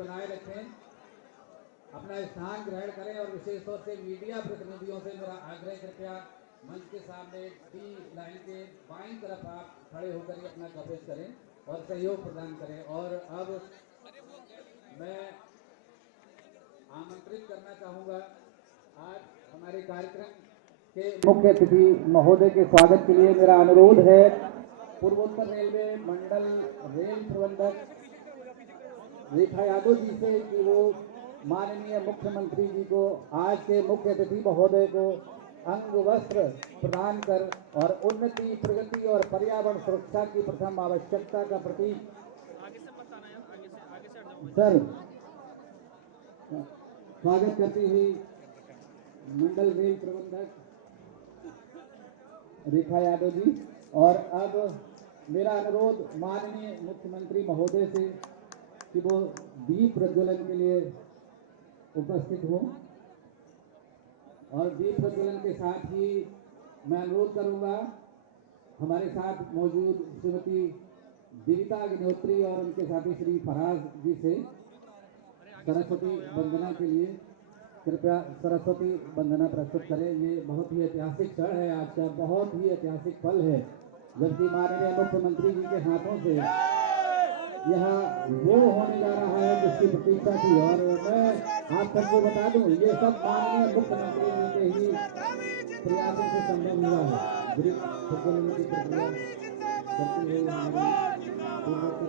बनाए रखें, अपना स्थान ग्रहण करें और विशेष तौर से मीडिया प्रतिनिधियों से मेरा आग्रह, कृपया मंच के सामने डी लाइन के बाईं तरफ आप खड़े होकर अपना कवरेज करें और सहयोग प्रदान करें। और अब मैं आमंत्रित करना चाहूँगा आज हमारे कार्यक्रम के मुख्य अतिथि महोदय के स्वागत के लिए मेरा अनुरोध है पूर्वोत्तर रेलवे मंडल रेल प्रबंधक रेखा यादव जी से कि वो माननीय मुख्यमंत्री जी को आज के मुख्य अतिथि महोदय को अंग वस्त्र प्रदान कर और उन्नति, प्रगति और पर्यावरण सुरक्षा की प्रथम आवश्यकता का प्रतीक सर स्वागत करती हुई मंडल रेल प्रबंधक रेखा यादव जी। और अब मेरा अनुरोध माननीय मुख्यमंत्री महोदय से कि वो दीप प्रज्वलन के लिए उपस्थित हो और दीप प्रज्वलन के साथ ही मैं अनुरोध करूंगा हमारे साथ मौजूद श्रीमती दिविता अग्निहोत्री और उनके साथी श्री फराज जी से सरस्वती वंदना के लिए कृपया सरस्वती वंदना प्रस्तुत करें। ये बहुत ही ऐतिहासिक क्षण है, आज का बहुत ही ऐतिहासिक पल है जबकि माननीय मुख्यमंत्री जी के हाथों से यहाँ वो होने जा रहा है जिसकी प्रतीक्षा थी। और मैं आप सबको बता दूं ये सब माननीय मुख्यमंत्री जी के ही प्रयासों से संभव हुआ है। दीप प्रज्वलन की प्रक्रिया करते हुए हमारी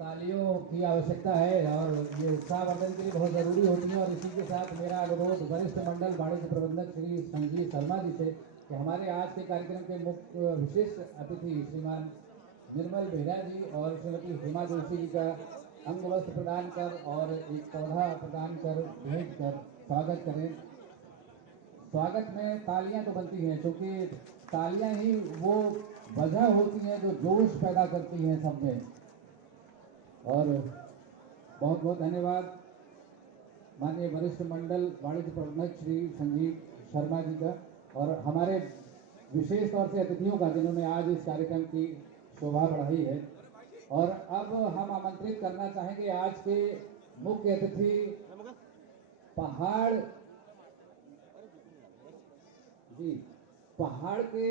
तालियों की आवश्यकता है और ये उत्साहवर्धन के लिए बहुत ज़रूरी होती है। और इसी के साथ मेरा अनुरोध वरिष्ठ मंडल वाणिज्य प्रबंधक श्री संजीव शर्मा जी से कि हमारे आज के कार्यक्रम के मुख्य विशिष्ट अतिथि श्रीमान निर्मल बेहरा जी और श्रीमती हिमा जोशी जी का अंग वस्त्र प्रदान कर और एक पौधा प्रदान कर भेंट कर स्वागत करें। स्वागत में तालियां तो बनती हैं, क्योंकि तालियां ही वो वजह होती हैं जो जोश पैदा करती हैं सब में। और बहुत बहुत धन्यवाद माननीय वरिष्ठ मंडल वाणिज्य प्रबंधक श्री संजीव शर्मा जी का और हमारे विशेष तौर से अतिथियों का, जिन्होंने आज इस कार्यक्रम की शोभा बढ़ाई है। और अब हम आमंत्रित करना चाहेंगे आज के मुख्य अतिथि पहाड़ के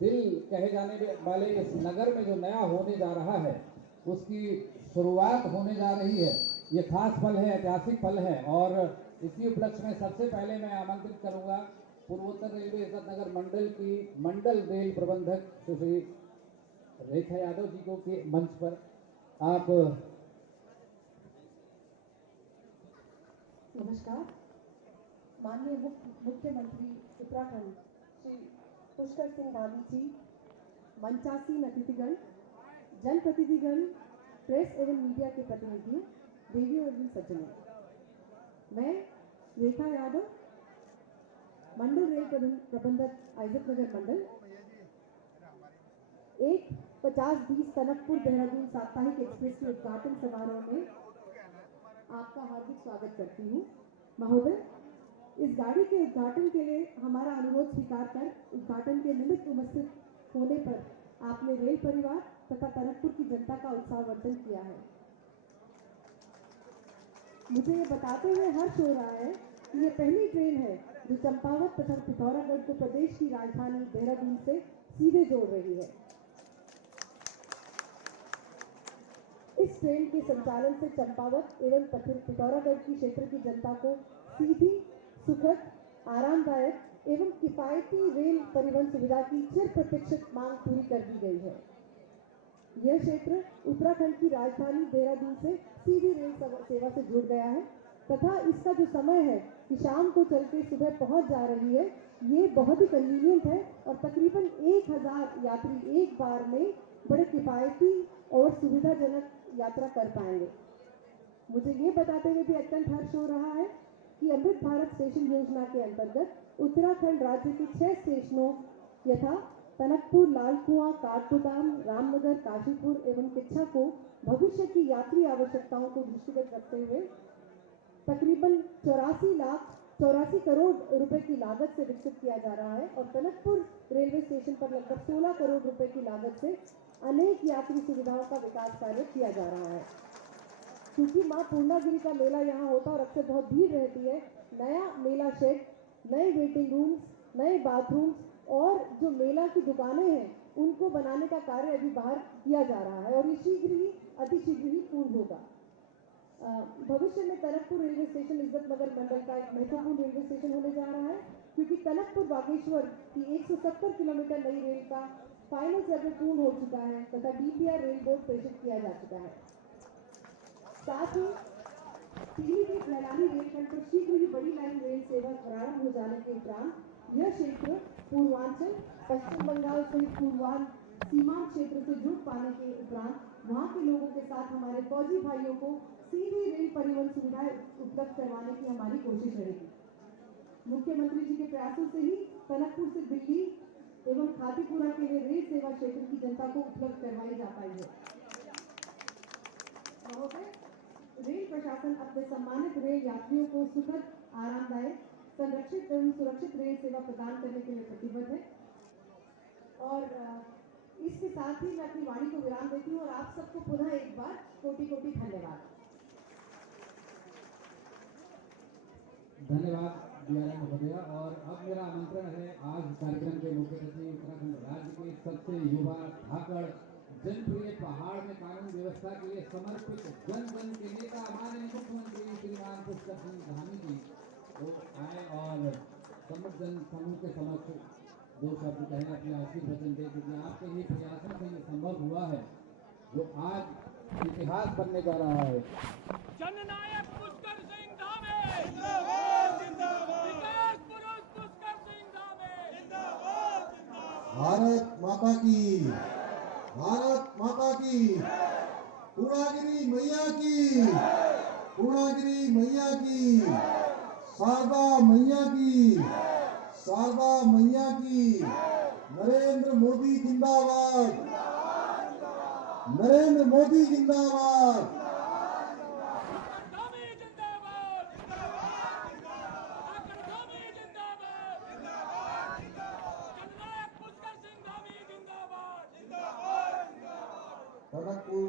दिल कहे जाने वाले इस नगर में जो नया होने जा रहा है, उसकी शुरुआत होने जा रही है। ये खास पल है, ऐतिहासिक पल है। और इसी उपलक्ष्य में सबसे पहले मैं आमंत्रित करूंगा पूर्वोत्तर रेलवे इज्जत नगर मंडल की मंडल रेल प्रबंधक सुश्री रेखा यादव जी को के मंच पर आप। नमस्कार। माननीय मुख्यमंत्री उत्तराखंड श्री पुष्कर सिंह धामी जी, मंचासीन अतिथिगण, जनप्रतिनिधिगण, प्रेस एवं मीडिया के प्रतिनिधियों, देवियों एवं सज्जनों, मैं रेखा यादव, मंडल रेल प्रबंधक आइजत नगर मंडल, 1-50-20 टनकपुर देहरादून साप्ताहिक एक्सप्रेस के उद्घाटन समारोह में आपका हार्दिक स्वागत करती हूँ। महोदय, इस गाड़ी के उद्घाटन के लिए हमारा अनुरोध स्वीकार कर उद्घाटन के निमित्त उपस्थित होने पर आपने रेल परिवार तथा टनकपुर की जनता का उत्साहवर्धन किया है। मुझे ये बताते हुए हर्ष हो रहा है कि ये पहली ट्रेन है जो चंपावत तथा पिथौरागढ़ को प्रदेश की राजधानी देहरादून से सीधे जोड़ रही है। इस ट्रेन के संचालन से चंपावत एवं पिथौरागढ़ की क्षेत्र की जनता को सीधी, सुखद, आरामदायक एवं किफायती रेल परिवहन सुविधा की चिर प्रतीक्षित मांग पूरी कर दी गई है। यह क्षेत्र उत्तराखंड की राजधानी देहरादून से सीधी रेल सेवा से जुड़ गया है तथा इसका जो समय है कि शाम को चल के सुबह पहुंच जा रही है, ये बहुत ही कन्वीनियंट है और तकरीबन 1000 यात्री एक बार में बड़े किफायती और सुविधाजनक यात्रा कर पाएंगे। मुझे ये बताते हुए भी अत्यंत हर्ष हो रहा है कि अमृत भारत स्टेशन योजना के अंतर्गत उत्तराखंड राज्य के 6 स्टेशनों यथा टनकपुर, लालकुआं, काठगोदाम, रामनगर, काशीपुर एवं किच्छा को भविष्य की यात्री आवश्यकताओं को दृष्टिगत रखते हुए तकरीबन 84 करोड़ रुपए की लागत से विकसित किया जा रहा है और टनकपुर रेलवे स्टेशन पर लगभग 16 करोड़ रुपए की लागत से अनेक यात्री सुविधाओं का विकास कार्य किया जा रहा है। क्योंकि मां पूर्णागिरी का मेला यहाँ होता और अक्सर बहुत भीड़ रहती है, नया मेला शेड, नए वेटिंग रूम्स, नए बाथरूम्स और जो मेला की दुकानें हैं उनको बनाने का कार्य अभी बाहर किया जा रहा है और ये अतिशीघ्र ही पूर्ण होगा। भविष्य में टनकपुर रेलवे स्टेशन इज्जत नगर मंडल का एक महत्वपूर्ण रेलवे स्टेशन होने जा रहा है, क्योंकि टनकपुर बागेश्वर की 170 किलोमीटर नई रेल का फाइनल सर्वे पूर्ण हो चुका है तथा डीपीआर रेल बोर्ड प्रेषित किया जा चुका है। साथ ही पीलीभीत मैलानी रेलखंड पर शीघ्र ही बड़ी लाइन रेल सेवा प्रारंभ हो जाने के उपरांत यह क्षेत्र पूर्वांचल, पश्चिम बंगाल सहित पूर्वांचल सीमांत क्षेत्र से जुड़ पाने के उपरांत वहां के लोगों के साथ हमारे फौजी भाइयों को सीधी रेल परिवहन सुविधाएं उपलब्ध करवाने की हमारी कोशिश रहेगी। मुख्यमंत्री जी के प्रयासों से ही टनकपुर से दिल्ली एवं खातीपुरा के लिए रेल सेवा क्षेत्र की जनता को उपलब्ध करवाई जा पाई है। रेल प्रशासन अपने सम्मानित रेल यात्रियों को सुखद, आरामदायक, संरक्षित एवं सुरक्षित रेल सेवा प्रदान करने के लिए प्रतिबद्ध है। और इसके साथ ही मैं अपनी वाणी को विराम देती हूँ और आप सबको पुनः एक बार कोटि कोटि धन्यवाद। धन्यवाद डीआरएम महोदया। और अब मेरा आमंत्रण है आज कार्यक्रम के मुख्य अतिथि उत्तराखंड राज्य के सबसे युवा, धाकड़, जनप्रिय, पहाड़ में कानून व्यवस्था के लिए समर्पित जन जन के नेता हमारे मुख्यमंत्री श्रीमान पुष्कर सिंह धामी जी वो आए और समस्त जन समूह के समक्ष 2 शब्द कहें, अपने आशीर्वचन दे, क्योंकि आपके ही प्रयासों से ये संभव हुआ है जो आज इतिहास बनने जा रहा है। जननायक पुष्कर सिंह धामे जिंदाबाद जिंदाबाद विकास पुरुष पुष्कर सिंह धामे जिंदाबाद जिंदाबाद भारत माता की, भारत माता की, पूर्णागिरी मैया की, पूर्णागिरी मैया की, शारदा मैया की, शारदा मैया की। नरेंद्र मोदी जिंदाबाद, नरेंद्र मोदी जिंदाबाद। धामे जिंदाबाद आकर धामे जिंदाबाद जननायक पुष्कर सिंह धामे जिंदाबाद टनकपुर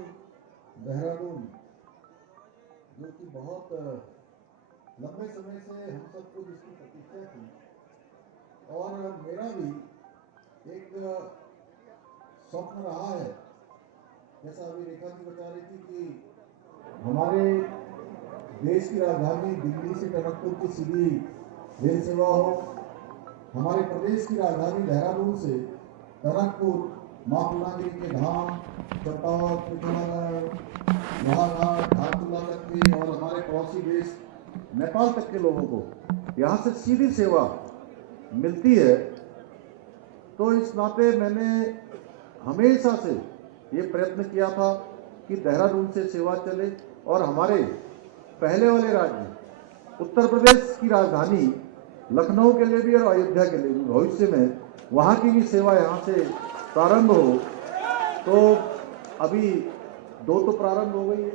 देहरादून, जो कि बहुत लंबे समय से हम सबको जिसकी प्रतीक्षा थी, और मेरा भी एक स्वप्न रहा है। जैसा अभी रेखा जी बता रही थी कि हमारे देश की राजधानी दिल्ली से टनकपुर की सीधी रेल सेवा हो, हमारे प्रदेश की राजधानी देहरादून से टनकपुर, मां पूर्णागिरी के धाम, चंपावत, पिथौरागढ़, लोहाघाट, धारचूला तक की, और हमारे पड़ोसी देश नेपाल तक के लोगों को यहाँ से सीधी सेवा मिलती है। तो इस नाते मैंने हमेशा से ये प्रयत्न किया था कि देहरादून से सेवा चले, और हमारे पहले वाले राज्य उत्तर प्रदेश की राजधानी लखनऊ के लिए भी और अयोध्या के लिए भी भविष्य में वहाँ की भी सेवा यहाँ से प्रारंभ हो। तो अभी 2 तो प्रारंभ हो गई है,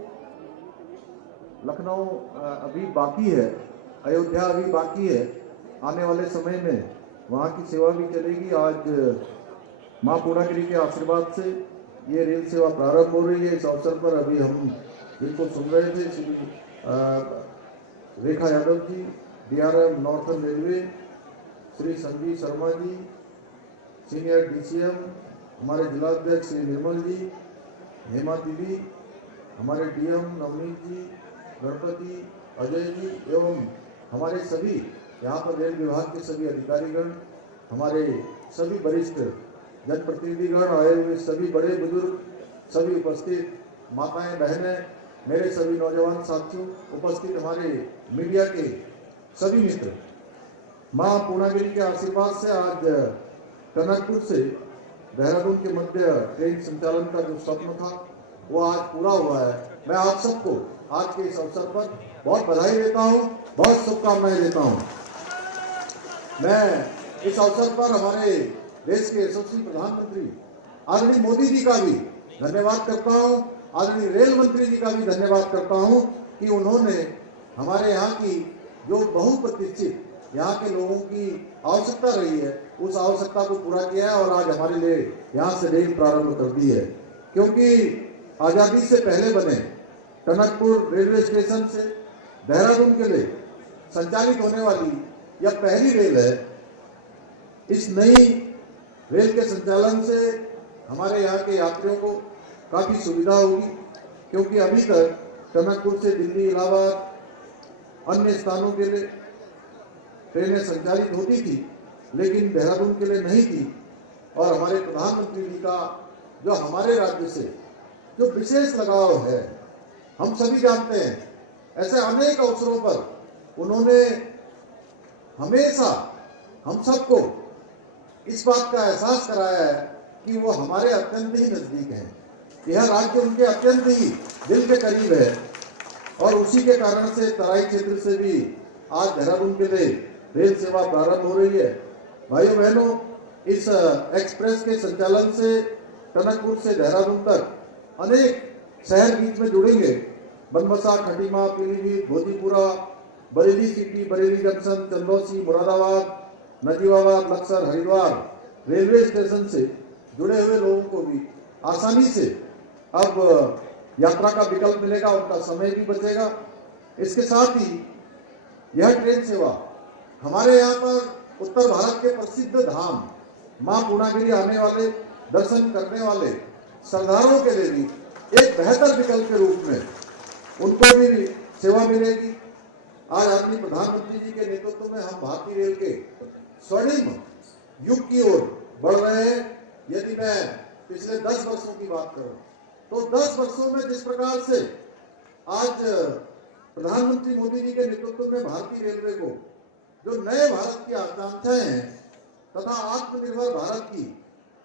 लखनऊ अभी बाकी है, अयोध्या अभी बाकी है। आने वाले समय में वहाँ की सेवा भी चलेगी। आज माँ पूर्णागिरी के आशीर्वाद से ये रेल सेवा प्रारंभ हो रही है। इस अवसर पर अभी हम बिल्कुल सुन रहे थे Shri Rekha Yadav ji, DRM northern railway, Shri Sanjeev Sharma ji, senior DCM, हमारे जिलाध्यक्ष श्री निर्मल जी, हेमा दीदी, हमारे DM नवनीत जी, गणपति, अजय जी, एवं हमारे सभी यहाँ पर रेल विभाग के सभी अधिकारीगण, हमारे सभी वरिष्ठ जनप्रतिनिधिगण, आए हुए सभी बड़े बुजुर्ग, सभी उपस्थित माताएं, बहनें, मेरे सभी नौजवान साथियों, उपस्थित हमारे मीडिया के सभी मित्र, माँ पूर्णागिरी के आशीर्वाद से आज टनकपुर से देहरादून के मध्य ट्रेन संचालन का जो स्वप्न था वो आज पूरा हुआ है। मैं आप सबको आज के इस अवसर पर बहुत बधाई देता हूँ, बहुत शुभकामनाएं देता हूँ। मैं इस अवसर पर हमारे देश के यशस्वी प्रधानमंत्री आदरणीय मोदी जी का भी धन्यवाद करता हूँ, आदरणीय रेल मंत्री जी का भी धन्यवाद करता हूँ कि उन्होंने हमारे यहाँ की जो बहुप्रतीक्षित यहाँ के लोगों की आवश्यकता रही है उस आवश्यकता को पूरा किया है और आज हमारे लिए यहाँ से रेल प्रारंभ कर दी है। क्योंकि आज़ादी से पहले बने टनकपुर रेलवे स्टेशन से देहरादून के लिए संचालित होने वाली यह पहली रेल है। इस नई रेल के संचालन से हमारे यहाँ के यात्रियों को काफ़ी सुविधा होगी, क्योंकि अभी तक टनकपुर से दिल्ली, इलाहाबाद, अन्य स्थानों के लिए ट्रेनें संचालित होती थी, लेकिन देहरादून के लिए नहीं थी। और हमारे प्रधानमंत्री जी का जो हमारे राज्य से जो विशेष लगाव है, हम सभी जानते हैं। ऐसे अनेक अवसरों पर उन्होंने हमेशा हम सबको इस बात का एहसास कराया है कि वो हमारे अत्यंत ही नजदीक हैं। यह राज्य उनके अत्यंत ही दिल के करीब है, और उसी के कारण से तराई क्षेत्र से भी आज देहरादून के लिए रेल सेवा प्रारंभ हो रही है। भाइयों बहनों, इस एक्सप्रेस के संचालन से टनकपुर से देहरादून तक अनेक शहर बीच में जुड़ेंगे। Banbasa, Khatima, Pilibhit, Dhotipura, Bareilly city, Bareilly junction, Chandausi, Moradabad, Najibabad, Laksar, Haridwar railway station से जुड़े हुए लोगों को भी आसानी से अब यात्रा का विकल्प मिलेगा, उनका समय भी बचेगा। इसके साथ ही यह ट्रेन सेवा हमारे यहाँ पर उत्तर भारत के प्रसिद्ध धाम माँ पूर्णागिरी आने वाले, दर्शन करने वाले श्रद्धालुओं के लिए भी एक बेहतर विकल्प के रूप में उनको भी सेवा मिलेगी। आज आदरणीय प्रधानमंत्री जी के नेतृत्व में हम भारतीय रेल के स्वर्णिम युग की ओर बढ़ रहे हैं। यदि मैं पिछले 10 वर्षों की बात करूं तो 10 वर्षों में जिस प्रकार से आज प्रधानमंत्री मोदी जी के नेतृत्व में भारतीय रेलवे को जो नए भारत की आकांक्षाएं हैं तथा आत्मनिर्भर भारत की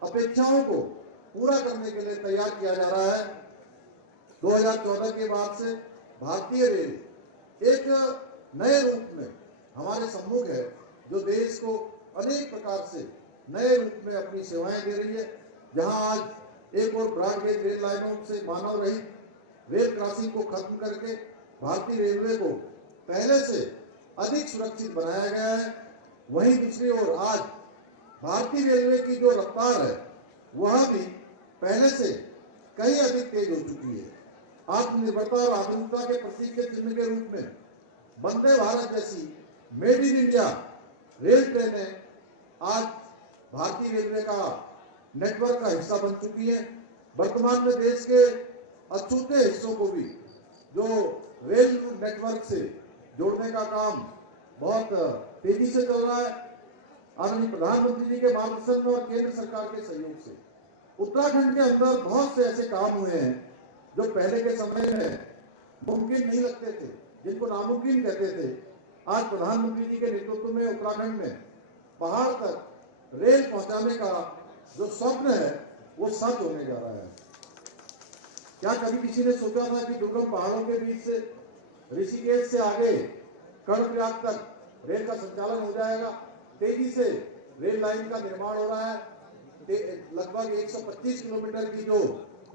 अपेक्षाओं को पूरा करने के लिए तैयार किया जा रहा है। 2014 के बाद से भारतीय रेल एक नए रूप में हमारे सम्मुख है, जो देश को अनेक प्रकार से नए रूप में अपनी सेवाएं दे रही है। जहां आज एक और ब्रॉडगेज रेल लाइनों से मानव रहित रेल क्रॉसिंग को खत्म करके भारतीय रेलवे को पहले से अधिक सुरक्षित बनाया गया है, वहीं दूसरी ओर आज भारतीय रेलवे की जो रफ्तार है वह भी पहले से कहीं अधिक तेज हो चुकी है। आत्मनिर्भरता और आधुनिकता के प्रतीक के चिन्ह के रूप में वंदे भारत जैसी मेड इन इंडिया रेल ट्रेनें आज भारतीय रेलवे का नेटवर्क का हिस्सा बन चुकी है। वर्तमान में देश के अछूते हिस्सों को भी जो रेल नेटवर्क से जोड़ने का काम बहुत तेजी से चल रहा है। आदरणीय प्रधानमंत्री जी के मार्गदर्शन में और केंद्र सरकार के सहयोग से उत्तराखंड के अंदर बहुत से ऐसे काम हुए हैं जो पहले के समय में मुमकिन नहीं लगते थे, जिनको नामुमकिन कहते थे। आज प्रधानमंत्री जी के नेतृत्व में उत्तराखंड में पहाड़ तक रेल पहुंचाने का जो स्वप्न है वो सच होने जा रहा है। क्या कभी किसी ने सोचा था कि दुर्गम पहाड़ों के बीच से ऋषिकेश से आगे कर्णप्रयाग तक रेल का संचालन हो जाएगा। तेजी से रेल लाइन का निर्माण हो रहा है। लगभग 125 किलोमीटर की जो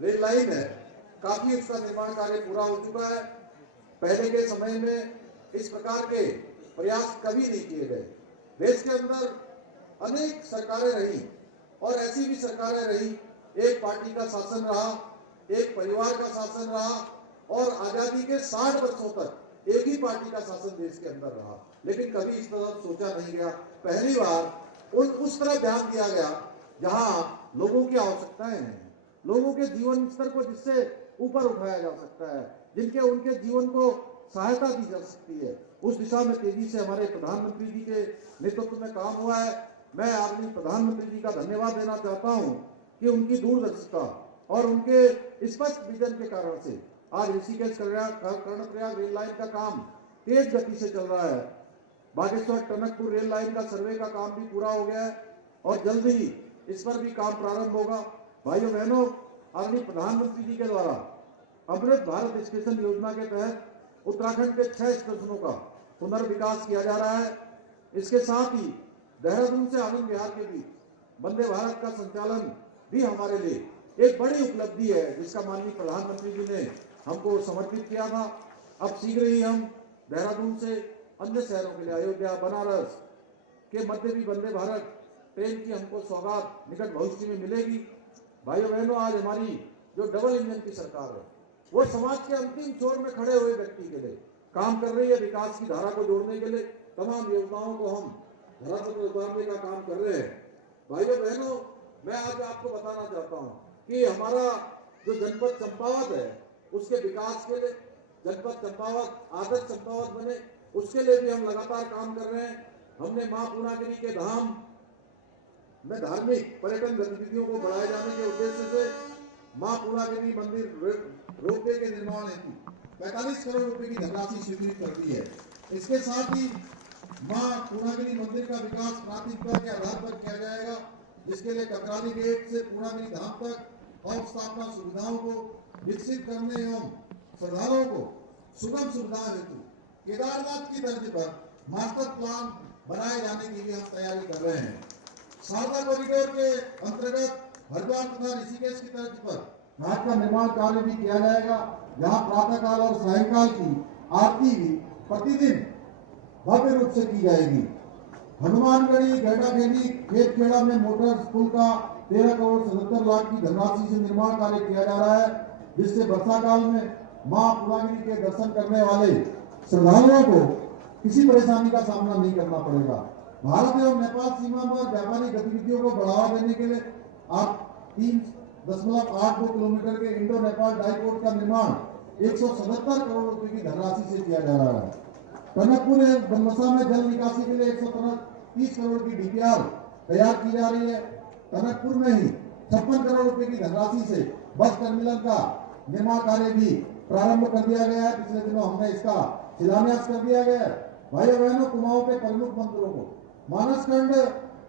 रेल लाइन है, काफी उसका निर्माण कार्य पूरा हो चुका है। पहले के समय में इस प्रकार के प्रयास कभी नहीं किए गए। देश के अंदर अनेक सरकारें रही और ऐसी भी सरकारें रही, एक पार्टी का शासन रहा, एक परिवार का शासन रहा और आजादी के 60 वर्षों तक एक ही पार्टी का शासन देश के अंदर रहा, लेकिन कभी इस तरफ सोचा नहीं गया। पहली बार उस तरफ ध्यान दिया गया जहां लोगों की आवश्यकताएं हैं, लोगों के जीवन स्तर को जिससे ऊपर उठाया जा सकता है, जिनके उनके जीवन को सहायता दी जा सकती है, उस दिशा में तेजी से हमारे प्रधानमंत्री जी के नेतृत्व में काम हुआ है। मैं आदरणीय प्रधानमंत्री जी का धन्यवाद देना चाहता हूं कि उनकी दूरदर्शिता और उनके स्पष्ट विजन के कारण से आज ऋषिकेश कर्णप्रयाग रेल लाइन का काम तेज गति से चल रहा है। बागेश्वर टनकपुर रेल लाइन का सर्वे का काम भी पूरा हो गया है और जल्द ही इस पर भी काम प्रारंभ होगा। भाइयों बहनों, आदरणीय प्रधानमंत्री जी के द्वारा अमृत भारत स्टेशन योजना के तहत उत्तराखंड के 6 स्टेशनों का पुनर्विकास किया जा रहा है। इसके साथ ही देहरादून से आनंद विहार के बीच वंदे भारत का संचालन भी हमारे लिए एक बड़ी उपलब्धि है, जिसका माननीय प्रधानमंत्री जी ने हमको समर्पित किया था। अब शीघ्र ही हम देहरादून से अन्य शहरों के लिए अयोध्या, बनारस के मध्य भी वंदे भारत ट्रेन की हमको सौगात निकट भविष्य में मिलेगी। भाइयों बहनों, आज हमारी जो डबल इंजन की सरकार है वो समाज के अंतिम छोर में खड़े हुए व्यक्ति के लिए काम कर रही है। विकास की धारा को जोड़ने के लिए तमाम योजनाओं को हम धरातल पर उतारने का काम कर रहे हैं। भाइयों बहनों, मैं आज आपको बताना चाहता हूं कि हमारा जो जनपद चंपावत है उसके विकास के लिए, जनपद चंपावत आदर्श चंपावत बने, उसके लिए भी हम लगातार काम कर रहे हैं। हमने मां पूर्णागिरी के धाम में धार्मिक पर्यटन गतिविधियों को बढ़ाए जाने के उद्देश्य से मां पूर्णागिरी मंदिर रोपवे के निर्माण हेतु 45 करोड़ रुपए की धनराशि स्वीकृत कर दी है। इसके साथ ही मां पूर्णागिरी मंदिर का विकास प्राथमिकता के आधार पर किया जाएगा, जिसके लिए ककराली गेट से पूर्णागिरी धाम तक और स्थापना सुविधाओं को विकसित करने एवं श्रद्धालुओं को सुगम सुविधाएं हेतु केदारनाथ की तर्ज पर मास्टर प्लान बनाए जाने की भी हम तैयारी कर रहे हैं। शारदा कॉरिडोर के अंतर्गत हरिद्वार तथा ऋषिकेश की तर्ज पर घाट का निर्माण कार्य भी किया जाएगा, जहां प्रातःकाल और सायंकाल की आरती भी प्रतिदिन भव्य रूप से की जाएगी। हनुमानगढ़ी गैंडाखेड़ी खेतखेड़ा में मोटर पुल का 13 करोड़ 77 लाख की धनराशि से निर्माण कार्य किया जा रहा है, जिससे वर्षा काल में मां पूर्णागिरी के दर्शन करने वाले श्रद्धालुओं को किसी परेशानी का सामना नहीं करना पड़ेगा। भारत एवं नेपाल सीमा पर व्यापारिक गतिविधियों को बढ़ावा देने के लिए आप 3.82 किलोमीटर के इंडो नेपाल डाईपोर्ट का निर्माण 177 करोड़ रुपए की धनराशि से किया जा रहा है। टनकपुर एवं बनबसा में जल निकासी के लिए 130 करोड़ की डीपीआर तैयार की जा रही है। टनकपुर में ही 56 करोड़ रुपए की धनराशि से बस टर्मिनल का निर्माण कार्य भी प्रारंभ कर दिया गया है। पिछले दिनों हमने इसका शिलान्यास कर दिया गया है। भाइयों बहनों, कुमाऊं के प्रमुख मंदिरों को मानसखंड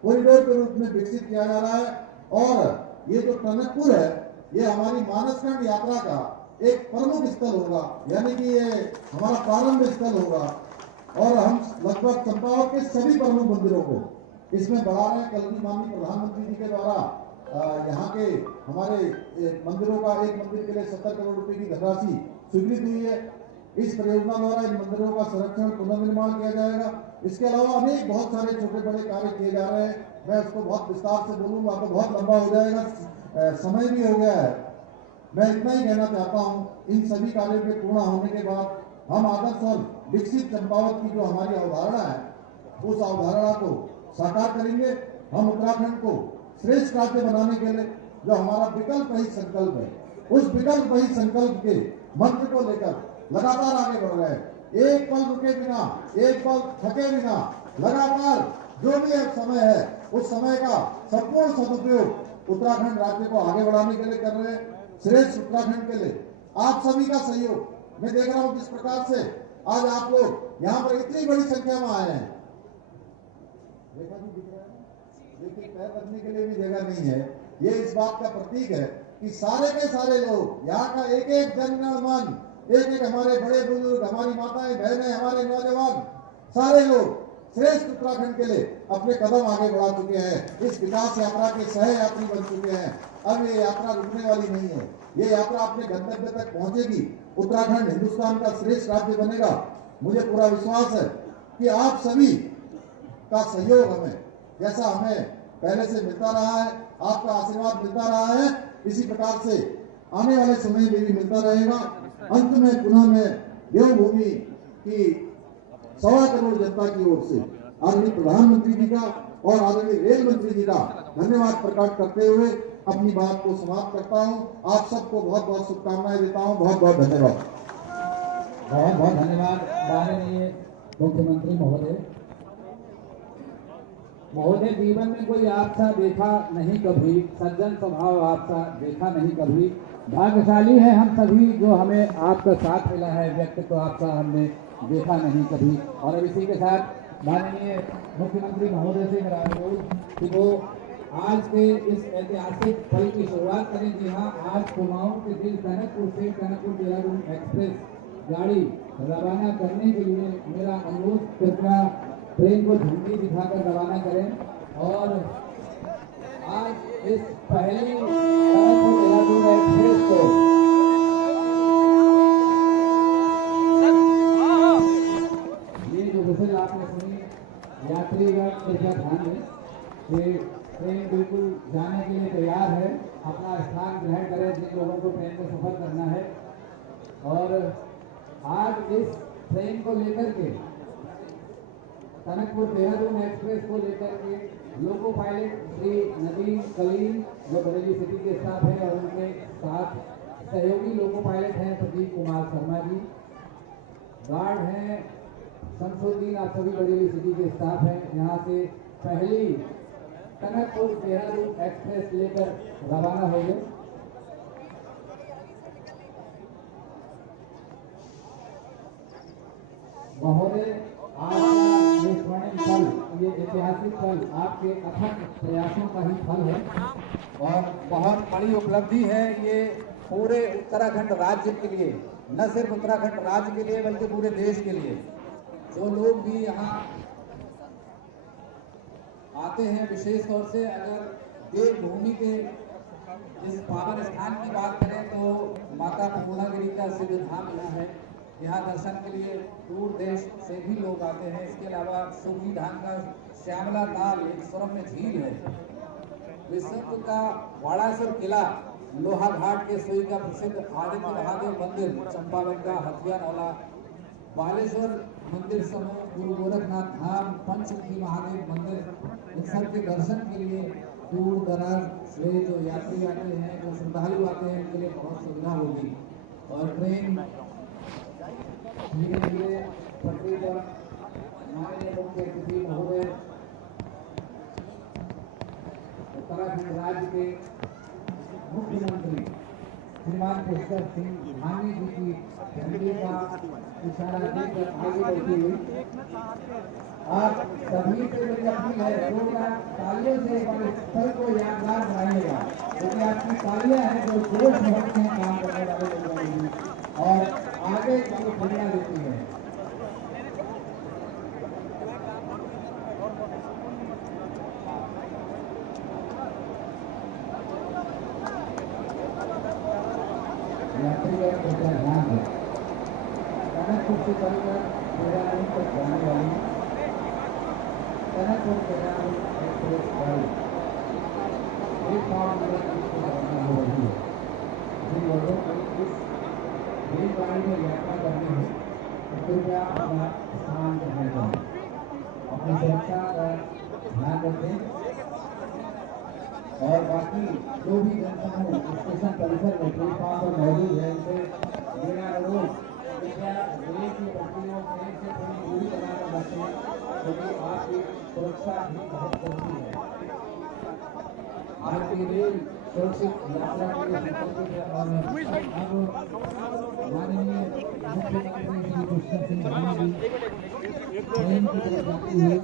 कॉरिडोर के रूप में विकसित किया जा रहा है और ये जो टनकपुर है ये हमारी मानसखंड यात्रा का एक प्रमुख स्थल होगा, यानी कि ये हमारा प्रारंभ स्थल होगा और हम लगभग चंपावत के सभी प्रमुख मंदिरों को इसमें बढ़ा रहे हैं। कल भी माननीय प्रधानमंत्री जी के द्वारा यहाँ के हमारे मंदिरों का एक मंदिर के लिए 70 करोड़ रुपए की धनराशि स्वीकृत हुई है। इस परियोजना द्वारा इन मंदिरों का संरक्षण पुनर्निर्माण किया जाएगा। इसके अलावा अनेक बहुत सारे छोटे बड़े कार्य किए जा रहे हैं। मैं उसको बहुत विस्तार से बोलूंगा तो बहुत लंबा हो जाएगा, समय भी हो गया है। मैं इतना ही कहना चाहता हूँ, इन सभी कार्यों के पूर्ण होने के बाद हम आदर्श और विकसित चंपावत की जो हमारी अवधारणा है उस अवधारणा को साकार करेंगे। हम उत्तराखंड को श्रेष्ठ राज्य बनाने के लिए जो हमारा विकल्प रहित संकल्प है, उस विकल्प रहित संकल्प के मंत्र को लेकर लगातार आगे बढ़ रहे हैं। एक पल रुके बिना, एक पल थके बिना लगातार जो भी समय है उस समय का संपूर्ण सदुपयोग उत्तराखंड राज्य को आगे बढ़ाने के लिए कर रहे हैं। श्रेष्ठ उत्तराखंड के लिए आप सभी का सहयोग मैं देख रहा हूं, जिस प्रकार से आज आप लोग यहाँ पर इतनी बड़ी संख्या में आए हैं। देखा नहीं दिख रहा है, लेकिन पैर रखने के लिए भी जगह नहीं है। ये इस बात का प्रतीक है कि सारे के सारे लोग यहाँ का एक एक जनगण, एक एक हमारे बड़े बुजुर्ग, हमारी माताएं बहनें, हमारे नौजवान, सारे लोग श्रेष्ठ उत्तराखंड के लिए अपने कदम आगे बढ़ा चुके हैं। इस विकास यात्रा के सह यात्री बन चुके हैं। अब ये यात्रा रुकने वाली नहीं है, ये यात्रा अपने गंतव्य तक पहुंचेगी। उत्तराखंड हिंदुस्तान का श्रेष्ठ राज्य बनेगा। मुझे पूरा विश्वास है कि आप सभी का सहयोग हमें, जैसा हमें पहले से मिलता रहा है, आपका आशीर्वाद मिलता रहा है, इसी प्रकार से आने वाले समय में भी मिलता रहेगा। अंत में पुनः मैं देवभूमि की 1.25 करोड़ जनता की ओर से आदरणीय प्रधानमंत्री जी का और आदरणीय रेल मंत्री जी का धन्यवाद प्रकट करते हुए अपनी बात को समाप्त करता हूं। आप सबको बहुत बहुत शुभकामनाएं देता हूं। बहुत बहुत धन्यवाद। बहुत बहुत धन्यवाद माननीय मुख्यमंत्री महोदय। महोदय, जीवन में कोई आपसा देखा नहीं कभी, सज्जन स्वभाव आपसा देखा नहीं कभी। भाग्यशाली है हम सभी जो हमें आपका साथ मिला है, व्यक्तित्व आपका हमने देखा नहीं कभी। और अब इसी के साथ माननीय मुख्यमंत्री महोदय से मेरा अनुरोध कि वो आज के इस ऐतिहासिक पल की शुरुआत करें। जी हाँ, आज कुमाऊं के दिल टनकपुर से टनकपुर देहरादून एक्सप्रेस गाड़ी रवाना करने के लिए मेरा अनुरोध, कृपया ट्रेन को झंडी दिखाकर रवाना करें। और आज इस पहली टनकपुर देहरादून एक्सप्रेस को विजिल आपने सुनी, यात्रीगण कृपया ध्यान दें कि ट्रेन बिल्कुल जाने के लिए तैयार है। अपना स्थान ग्रहण करें जिन लोगों को ट्रेन में सफर करना है। और आज इस ट्रेन को लेकर के टनकपुर देहरादून एक्सप्रेस को लेकर के लोको पायलट श्री नदीम कलीम जो बरेली सिटी के स्टाफ है और उनके साथ सहयोगी लोको पायलट हैं प्रदीप कुमार शर्मा जी, गार्ड हैं शमसुद्दीन, आप सभी बरेली सिटी के स्टाफ हैं। यहाँ से पहली टनकपुर देहरादून एक्सप्रेस लेकर रवाना हो गए। महोदय, आज का ये स्वर्णिम पल, ये ऐतिहासिक पल आपके अथक प्रयासों का ही फल है और बहुत बड़ी उपलब्धि है ये पूरे उत्तराखंड राज्य के लिए, न सिर्फ उत्तराखंड राज्य के लिए बल्कि पूरे देश के लिए। जो लोग भी यहाँ आते हैं, विशेष तौर से अगर देवभूमि के इस पावन स्थान की बात करें तो माता पूर्णागिरी का सिद्ध धाम यहाँ है। यहाँ दर्शन के लिए दूर देश से भी लोग आते हैं। इसके अलावा सूखी धाम का श्यामला ताल एक सुरम्य झील है। विश्व का वाड़ासर किला, लोहा घाट के सोई का प्रसिद्ध आदित्य महादेव मंदिर, चंपावत का हथिया नौला, बालेश्वर मंदिर समूह, गुरु गोरखनाथ धाम, पंचमुखी महादेव मंदिर, इन सब के दर्शन के लिए दूर दराज से जो यात्री आते हैं, जो श्रद्धालु आते हैं, उनके लिए बहुत सुविधा होगी। और ट्रेन धीरे धीरे पटरी पर माननीय मुख्य अतिथि महोदय उत्तराखंड राज्य के मुख्यमंत्री श्रीमान पुष्कर सिंह धामी जी की झंडी का इशारा देकर आगे बढ़ती हुई आप सभी से मेरी अपील है, जोरदार तालियों से एक बार इस पल को यादगार बनाइएगा, क्योंकि आपकी तालियां हैं जो जोश भरते हैं काम करने वाले लोगों की और आगे की प्रेरणा देती है। यात्रियों का ध्यान दें, टनकपुर से चलकर देहरादून तक जाने वाली टनकपुर देहरादून एक्सप्रेस गाड़ी प्लेटफॉर्म नंबर 30 पर रवाना हो रही है। जिन लोगों को इस रेलगाड़ी में यात्रा करनी है तो कृपया अपना स्थान ग्रहण करें, अपनी सुरक्षा का ध्यान रखें और बाकी जो भी जनसमूह स्टेशन परिसर में प्लेटफॉर्म पर मौजूद है उनसे मेरा अनुरोध कृपया रेल की पटरियों ट्रेन से थोड़ी दूरी बनाकर रखें, क्योंकि आपकी सुरक्षा भी बहुत जरूरी है। भारतीय रेल सुरक्षित यात्रा के लिए संकल्पित है और अब माननीय मुख्यमंत्री श्री पुष्कर सिंह धामी जी ट्रेन की तरफ जाती हुई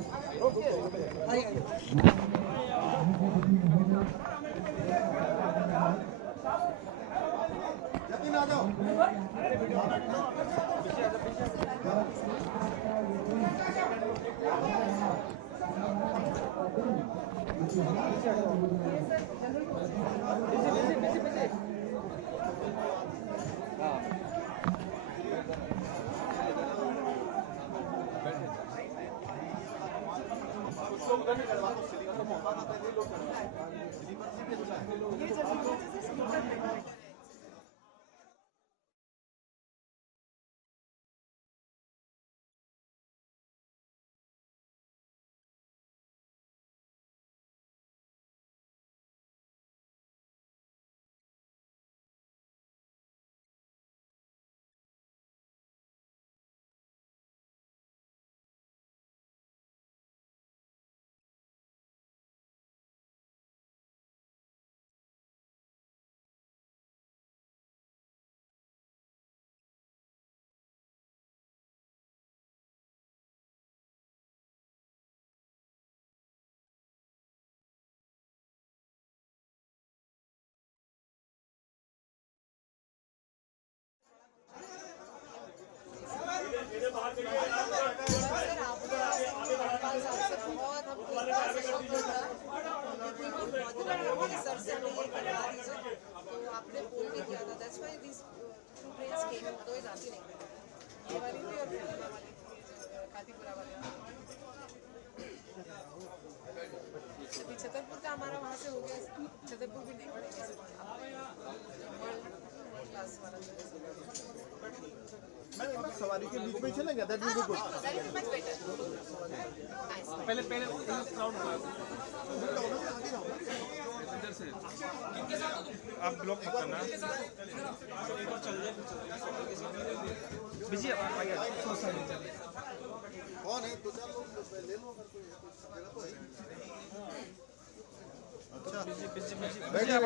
सर से हमें ये करवा दीजिए, तो आपने बोल भी किया था, that's why these two trains came, दो ही जाती नहीं, ये वाली थी और फिल्मा वाली खातीपुरा वाली। अभी छतरपुर का हमारा वहाँ से हो गया, छतरपुर भी नहीं पड़ेगा क्लास वाला। सवारी के बीच में चलेंगे, दैट विल बी गुड। पहले क्राउड हुआ इधर से आप ब्लॉक मत करना, बिजी कौन है? दो चार लोग ले लो, अगर कोई जगह तो है। अच्छा बैठ जाओ,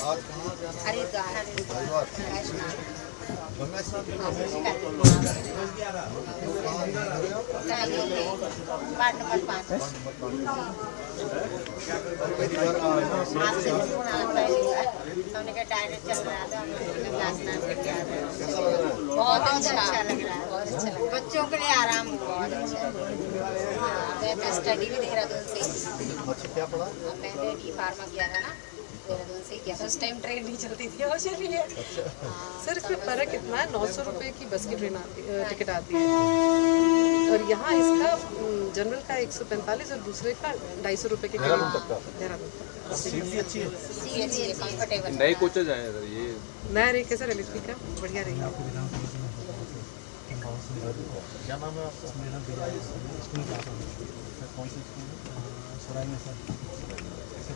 आज कहाँ जाना? हरिद्वार गंगा स्नान वार्ड नंबर 5 आपसे फोन आया पहली बार, हमने कहा डायरेक्ट चल रहा था, गंगा स्नान करके आ रहे हैं। बहुत अच्छा लग रहा है, बहुत अच्छा लग रहा है, बच्चों के लिए आराम बहुत अच्छा है। मैं तो स्टडी भी देहरादून से, अच्छा क्या पढ़ा? पहले डी फार्मा किया था ना, देहरादून से किया था, उस टाइम ट्रेन नहीं चलती थी और चलिए। सर इसमें फ़र्क कितना है? 900 रुपये की बस की ट्रेन आती टिकट आती है और यहाँ इसका जनरल का 145 और दूसरे का 250 रुपये की देहरादून तक का? देहरादून सीट भी अच्छी है। सी अच्छी है, कंफर्टेबल। नए कोचेज आए हैं ये नया रही कैसा LHP का बढ़िया रही। क्या नाम है आपका? मेरा विजय स्कूल क्लास सर कौन सी स्कूल है? सराय में सर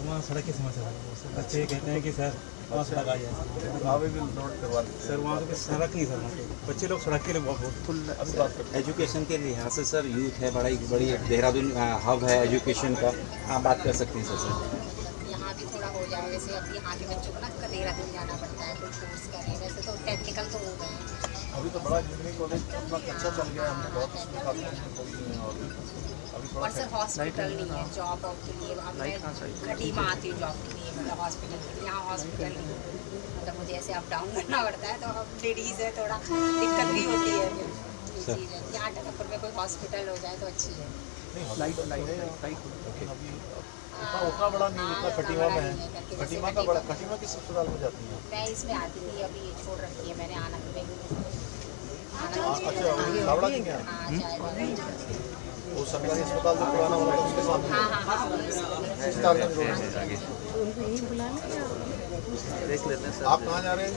वहाँ सड़क की समस्या है सर। बच्चे कहते हैं कि सर वहाँ सड़क आ जाए हावे भी नोट करवा सर, वहाँ पे सड़क नहीं सर, वहाँ पे बच्चे लोग सड़क के लिए बहुत अभी बात करते एजुकेशन के लिहाज से सर यूथ है, बड़ी बड़ी देहरादून हब है एजुकेशन का, आप बात कर सकते हैं सर। यहाँ भी थोड़ा हो जाए, जैसे अब यहाँ के बच्चों को ना देहरादून जाना पड़ता है, कोई कोर्स करें, वैसे तो टेक्निकल तो हो गए हैं। अभी तो बड़ा इंजीनियरिंग कॉलेज अपना अच्छा चल गया है, हमने बहुत उसमें काफ़ी चीज़ें खोली हैं और अभी थोड़ा और सर हॉस्पिटल नहीं है जॉब के लिए। अब मैं घटी में आती हूँ जॉब के लिए, मतलब हॉस्पिटल के लिए, यहाँ हॉस्पिटल नहीं है, मतलब मुझे ऐसे अप डाउन करना पड़ता है, तो अब लेडीज़ है थोड़ा दिक्कत भी होती है। ये चीज़ है, यहाँ टनकपुर में कोई हॉस्पिटल हो जाए तो अच्छी है। उतना बड़ा नहीं, इतना खटीमा में है। खटीमा का बड़ा, खटीमा किस अस्पताल में जाती है? मैं इसमें आती थी, अभी छोड़ रखी है मैंने आनंद में। अच्छा, हावड़ा की क्या? वो सरकारी अस्पताल जो पुराना वाला है उसके सामने स्टारगंज रोड है। देख लेते हैं सर। आप कहाँ जा रहे हैं?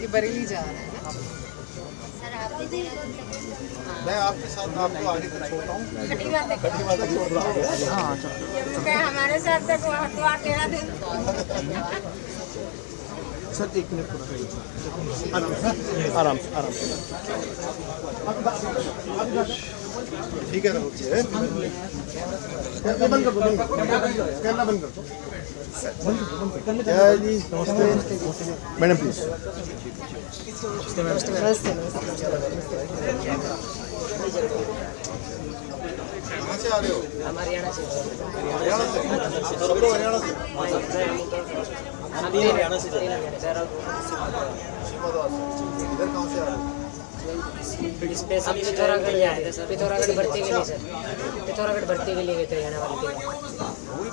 ये बरेली जा रहा है ना? सर आप भी मैं आपके साथ आपको आगे तक छोड़ता हूँ। खटीमा तक छोड़ रहा हूँ। हाँ चलो। हमारे साथ तक हरिद्वार देहरादून। सर एक मिनट पूरा आराम से आराम से ठीक है। रुकिए, बंद कर दो, कैमरा बंद कर दो। जय जी, नमस्ते मैडम प्लीज। कहाँ से आ रहे हो? हम हरियाणा से। हरियाणा से? सब लोग हरियाणा से? हरियाणा से इधर कहाँ से आ रहे हो? स्पेशली पिथौरागढ़ गए थे सर, पिथौरागढ़ भर्ती के लिए सर, पिथौरागढ़ भर्ती के लिए गए थे हरियाणा वाले के।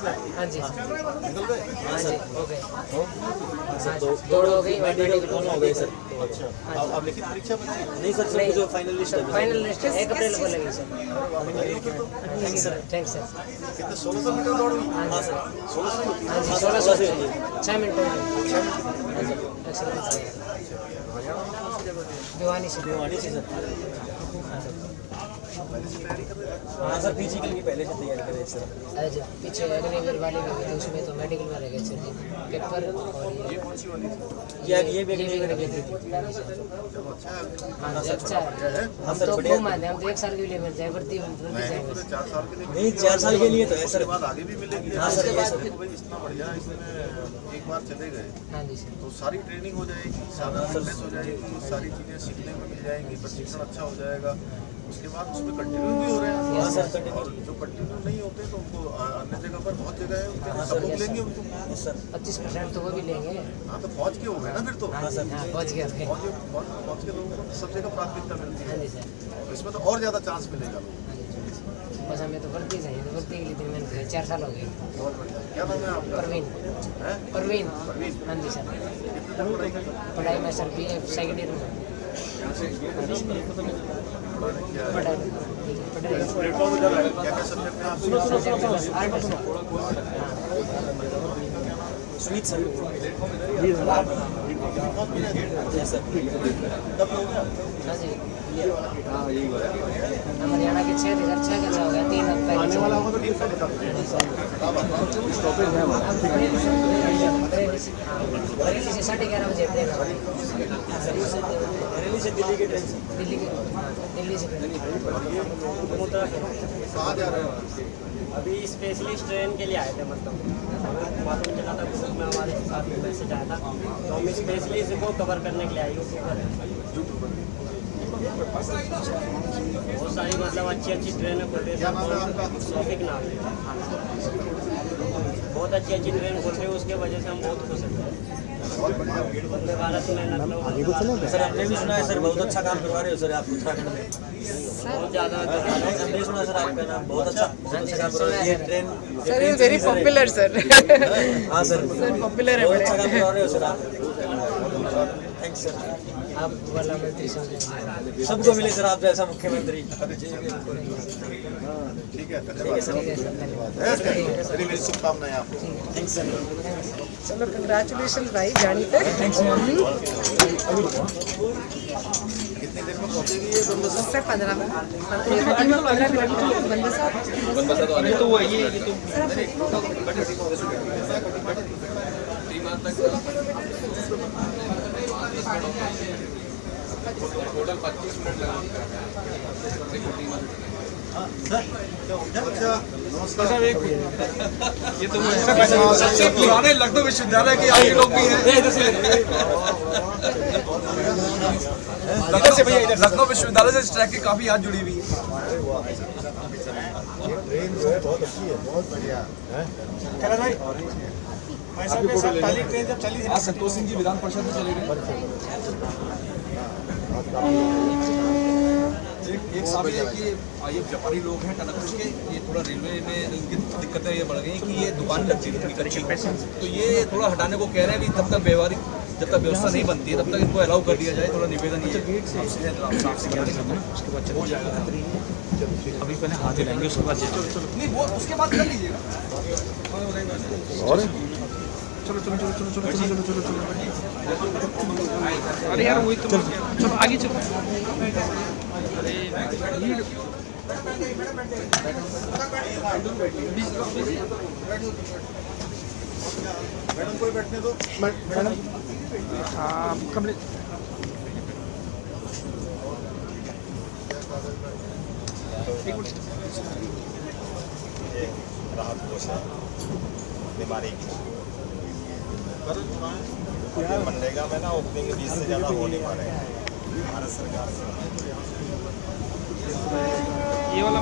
हाँ जी निकल गए? हाँ जी हो गए। दौड़ हो गई, दोनों हो गए सर। अच्छा, अब लिखित परीक्षा बची? नहीं सर, सर जो फाइनल लिस्ट है फाइनल लिस्ट 1 अप्रैल को लगी सर। Thanks sir. कितने 1600 मीटर दौड़ हुई? हाँ सर, 1600 16 6 मिनट हो गए। भिवानी से। भिवानी से सर। हाँ सर, पीजी के लिए पहले से तैयारी कर रहे हैं सर। अरे जब पीछे अग्निवीर वाले में गए थे, उसमें तो मेडिकल में रह गए सर जी, पेपर और ये कौन सी वाली थी? ये भी रह गए थे। हाँ जी, अच्छा है। हम तो खूब मानते हैं, हम तो 1 साल के लिए मिल जाए भर्ती जाएंगे। 4 साल के लिए नहीं, 4 साल के लिए तो है सर। बाद आगे भी मिलेगी। हाँ सर, ये सर। देखो भाई इतना बढ़िया है, इसमें एक बार चले गए हाँ जी सर। तो सारी ट्रेनिंग हो जाएगी, सारा फिटनेस हो जाएगी, सारी चीज़ें सीखने को मिल जाएंगी, प्रशिक्षण अच्छा हो जाएगा। उसके बाद उसमें कंटिन्यू भी हो रहे हैं। हाँ सर, कंटिन्यू। और जो कंटिन्यू नहीं होते तो उनको अन्य जगह पर बहुत जगह है, उनके सब लोग लेंगे उनको। 25% तो वो भी लेंगे। हाँ तो फौज के हो गए ना फिर तो। हाँ सर, हाँ पहुँच गया। फौज के लोगों को सब जगह प्राथमिकता मिलती हाँ है, जी सर। इसमें तो और ज़्यादा चांस मिलेगा। बस हमें तो भर्ती चाहिए, तो भर्ती के लिए दिन मैंने 4 साल हो गए। बहुत बढ़िया। क्या नाम है आपका? परवीन। है? परवीन। परवीन। हाँ जी सर। कितने तक पढ़ाई की? पढ़ाई में सर BA सेकेंड ईयर में पढ़ाई। क्या क्या सब्जेक्ट है आपके? सब्जेक्ट बस आर्ट है सर। Sweet sir. सर कब होगा? हाँ जी। हम हरियाणा के 6,006 का हो गया, 3 हफ्ते आने वाला होगा तो ठीक से बता दो। स्टॉपेज है हमारा। बरेली से 11:30 बजे ट्रेन है। बरेली से दिल्ली की ट्रेन से। दिल्ली के, दिल्ली से ट्रेन। कहाँ जा रहे हो? अभी स्पेशलिस्ट ट्रेन के लिए आए थे, मतलब मालूम चला था ग्रुप में हमारे साथ में मैसेज आया था, तो हम स्पेशलिस्ट को कवर करने के लिए आए। यूट्यूबर बहुत सारी मतलब अच्छी ट्रेनें खोल रही है। शॉपिक नाम है, बहुत अच्छी ट्रेन खोल रही है, उसके वजह से हम बहुत खुश हैं। वंदे भारत में लखनऊ सर हमने भी सुना है सर, बहुत अच्छा काम करवा रहे हो सर आप उत्तराखंड में। बहुत ज़्यादा हमने सुना सर आपका नाम बहुत अच्छा काम करवा रहे हो। ये train sir is very popular sir. हाँ सर, सर पॉपुलर है बहुत बड़े। अच्छा काम करवा रहे हो सर आप। Thanks sir. आप वाला मंत्री सबको मिले सर आप जैसा मुख्यमंत्री। ठीक है, धन्यवाद सर, मेरी शुभकामनाएं आपको। Thanks sir. चलो कंग्रेचुलेशन भाई जानी पे। थैंक्स कितनी देर में पहुंचेगी ये बंदोबस्त? सर 15 मिनट 15 मिनट ये तो वो ये तो टोटल 25 मिनट लगा। अच्छा नमस्कार सर। ये तो सबसे पुराने लखनऊ विश्वविद्यालय के आपके लोग भी हैं। लखनऊ से भैया इधर लखनऊ विश्वविद्यालय से इस ट्रैक की काफी याद जुड़ी हुई है। ट्रेन जो है बहुत अच्छी है, बहुत बढ़िया है। करण भाई मैं साहब के साथ पहली ट्रेन जब चली थी संतोष सिंह जी विधान परिषद में चले गए। एक साहब है कि ये व्यापारी लोग हैं टनकपुर के, ये थोड़ा रेलवे में इनकी दिक्कतें ये बढ़ गई कि ये दुकान लगती है कच्ची, तो ये थोड़ा हटाने को कह रहे हैं। अभी तब तक व्यवहारिक जब तक व्यवस्था नहीं बनती है तब तक इनको अलाउ कर दिया जाए। थोड़ा निवेदन ये साफ से हो जाएगा। अभी पहले हाथ हिलाएंगे उसके बाद नहीं वो उसके बाद कर लीजिएगा। और चलो चलो चलो चलो चलो चलो चलो चलो अरे यार वही तो चलो आगे चलो। मैडम कोई बैठने दो। मैडम कमरे राहत कोष है बीमारी की। मनरेगा में ना ओपनिंग 20 से ज़्यादा हो नहीं पा रहे हैं भारत सरकार से। ये वाला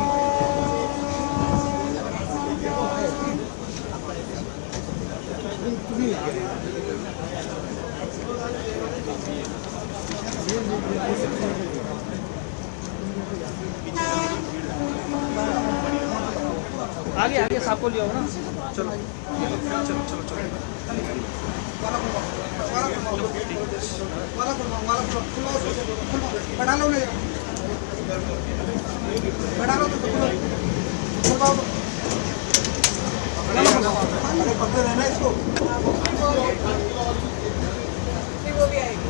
आगे आगे सबको लिया होगा ना। चलो चलो चलो चलो बढ़ा लो नहीं बढ़ा लो तो अरे पकड़े रहना इसको। वो भी आएगी।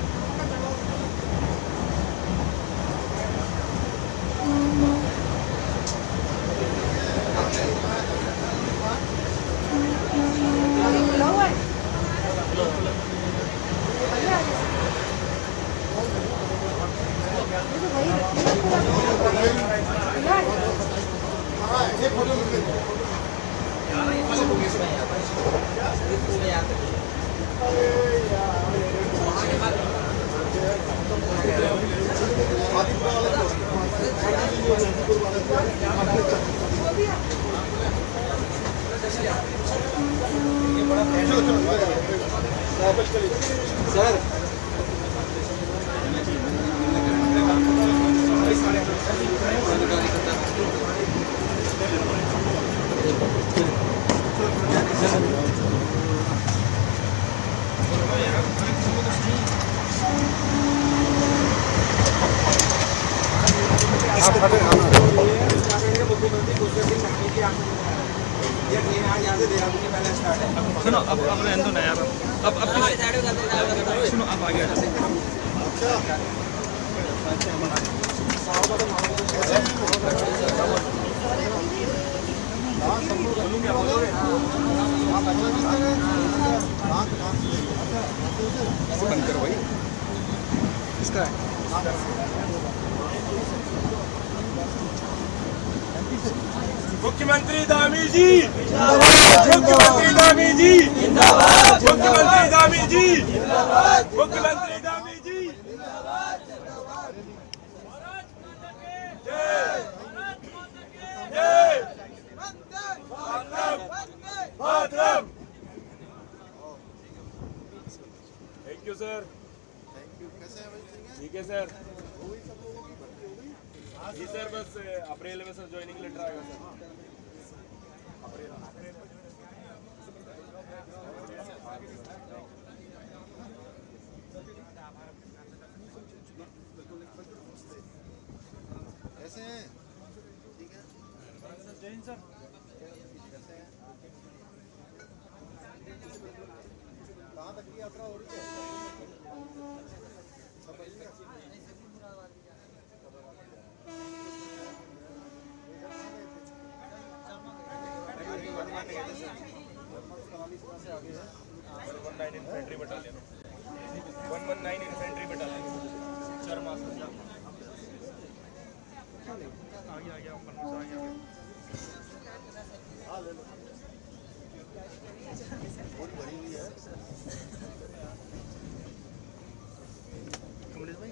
सर सुनो अब रहने दो ना यार। अब सुनो अब आगे आ जाते हैं। बंद करो भाई इसका मुख्यमंत्री दामी जी मुख्यमंत्री दामी जी मुख्यमंत्री दामी जी मुख्यमंत्री दामी जी थैंक यू सर। ठीक है सर। जी सर बस अप्रैल में सर ज्वाइनिंग लेटर आएगा sir. 119 infantry battalion 119 infantry battalion चरमा आ गया ऊपर से आ गया ले लो बहुत बड़ी हुई है कमलेश भाई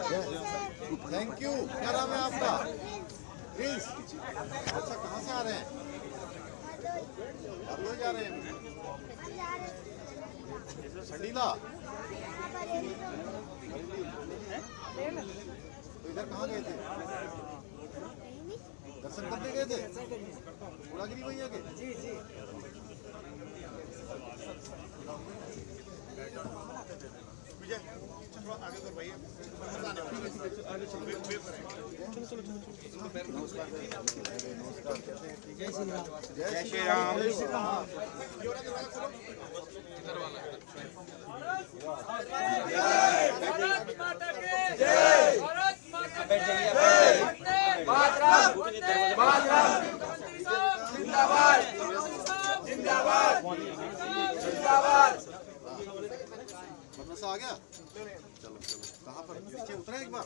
थैंक यू। क्या नाम है आपका? प्रिंस। अच्छा, कहाँ से आ रहे हैं? हरदोई जा रहे हैं। संडीला। तो इधर कहाँ गए थे? दर्शन करने गए थे? उड़ागिरी भैया के? जी जी। विजय थोड़ा आगे कर भैया। जय श्री राम। भारत माता की जय। भारत माता की जय। जिंदाबाद जिंदाबाद जिंदाबाद। आ गया। चलो चलो, कहाँ पर नीचे उतरा एक बार।